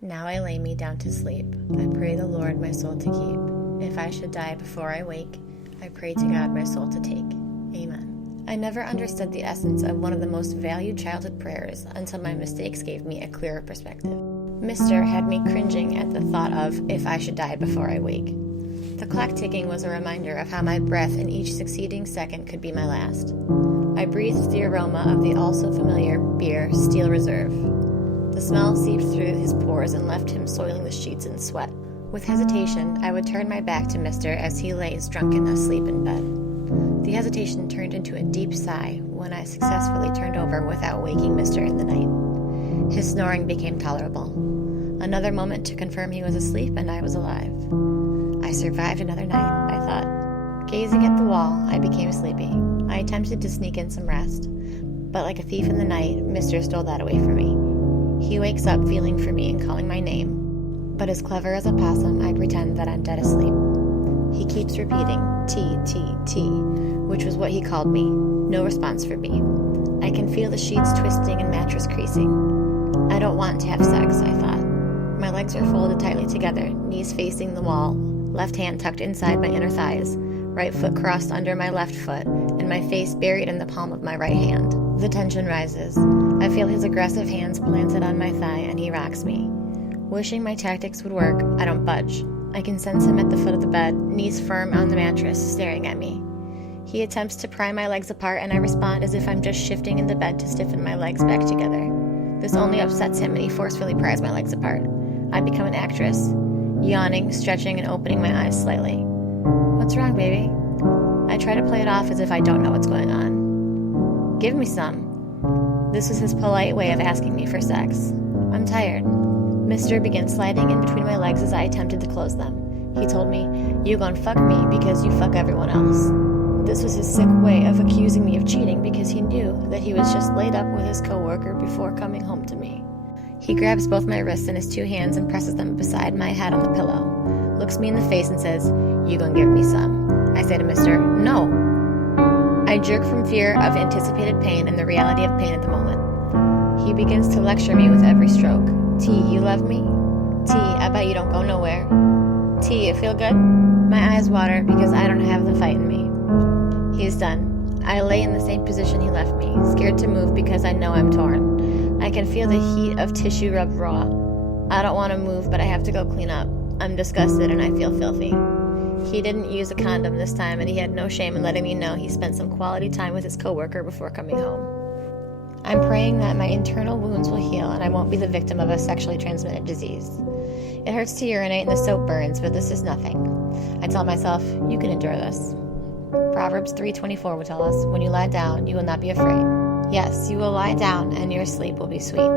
Now I lay me down to sleep. I pray the Lord my soul to keep. If I should die before I wake, I pray to God my soul to take. Amen. I never understood the essence of one of the most valued childhood prayers until my mistakes gave me a clearer perspective. Mister had me cringing at the thought of, if I should die before I wake. The clock ticking was a reminder of how my breath in each succeeding second could be my last. I breathed the aroma of the also-familiar beer, Steel Reserve. The smell seeped through his pores and left him soiling the sheets in sweat. With hesitation, I would turn my back to Mister as he lays drunken asleep in bed. The hesitation turned into a deep sigh when I successfully turned over without waking Mister in the night. His snoring became tolerable. Another moment to confirm he was asleep and I was alive. I survived another night, I thought. Gazing at the wall, I became sleepy. I attempted to sneak in some rest, but like a thief in the night, Mister stole that away from me. He wakes up feeling for me and calling my name, but as clever as a possum, I pretend that I'm dead asleep. He keeps repeating, T, T, T, which was what he called me. No response from me. I can feel the sheets twisting and mattress creasing. I don't want to have sex, I thought. My legs are folded tightly together, knees facing the wall, left hand tucked inside my inner thighs, right foot crossed under my left foot, and my face buried in the palm of my right hand. The tension rises. I feel his aggressive hands planted on my thigh, and he rocks me. Wishing my tactics would work, I don't budge. I can sense him at the foot of the bed, knees firm on the mattress, staring at me. He attempts to pry my legs apart, and I respond as if I'm just shifting in the bed to stiffen my legs back together. This only upsets him, and he forcefully pries my legs apart. I become an actress, yawning, stretching, and opening my eyes slightly. What's wrong, baby? I try to play it off as if I don't know what's going on. Give me some. This was his polite way of asking me for sex. I'm tired. Mister began sliding in between my legs as I attempted to close them. He told me, you gon' fuck me because you fuck everyone else. This was his sick way of accusing me of cheating because he knew that he was just laid up with his coworker before coming home to me. He grabs both my wrists in his two hands and presses them beside my head on the pillow. Looks me in the face and says, you gon' give me some. I say to Mister, no. I jerk from fear of anticipated pain and the reality of pain at the moment. He begins to lecture me with every stroke. T, you love me? T, I bet you don't go nowhere. T, you feel good? My eyes water because I don't have the fight in me. He's done. I lay in the same position he left me, scared to move because I know I'm torn. I can feel the heat of tissue rubbed raw. I don't want to move, but I have to go clean up. I'm disgusted and I feel filthy. He didn't use a condom this time, and he had no shame in letting me know he spent some quality time with his coworker before coming home. I'm praying that my internal wounds will heal and I won't be the victim of a sexually transmitted disease. It hurts to urinate and the soap burns, but this is nothing. I tell myself, you can endure this. Proverbs 3:24 will tell us, when you lie down, you will not be afraid. Yes, you will lie down and your sleep will be sweet.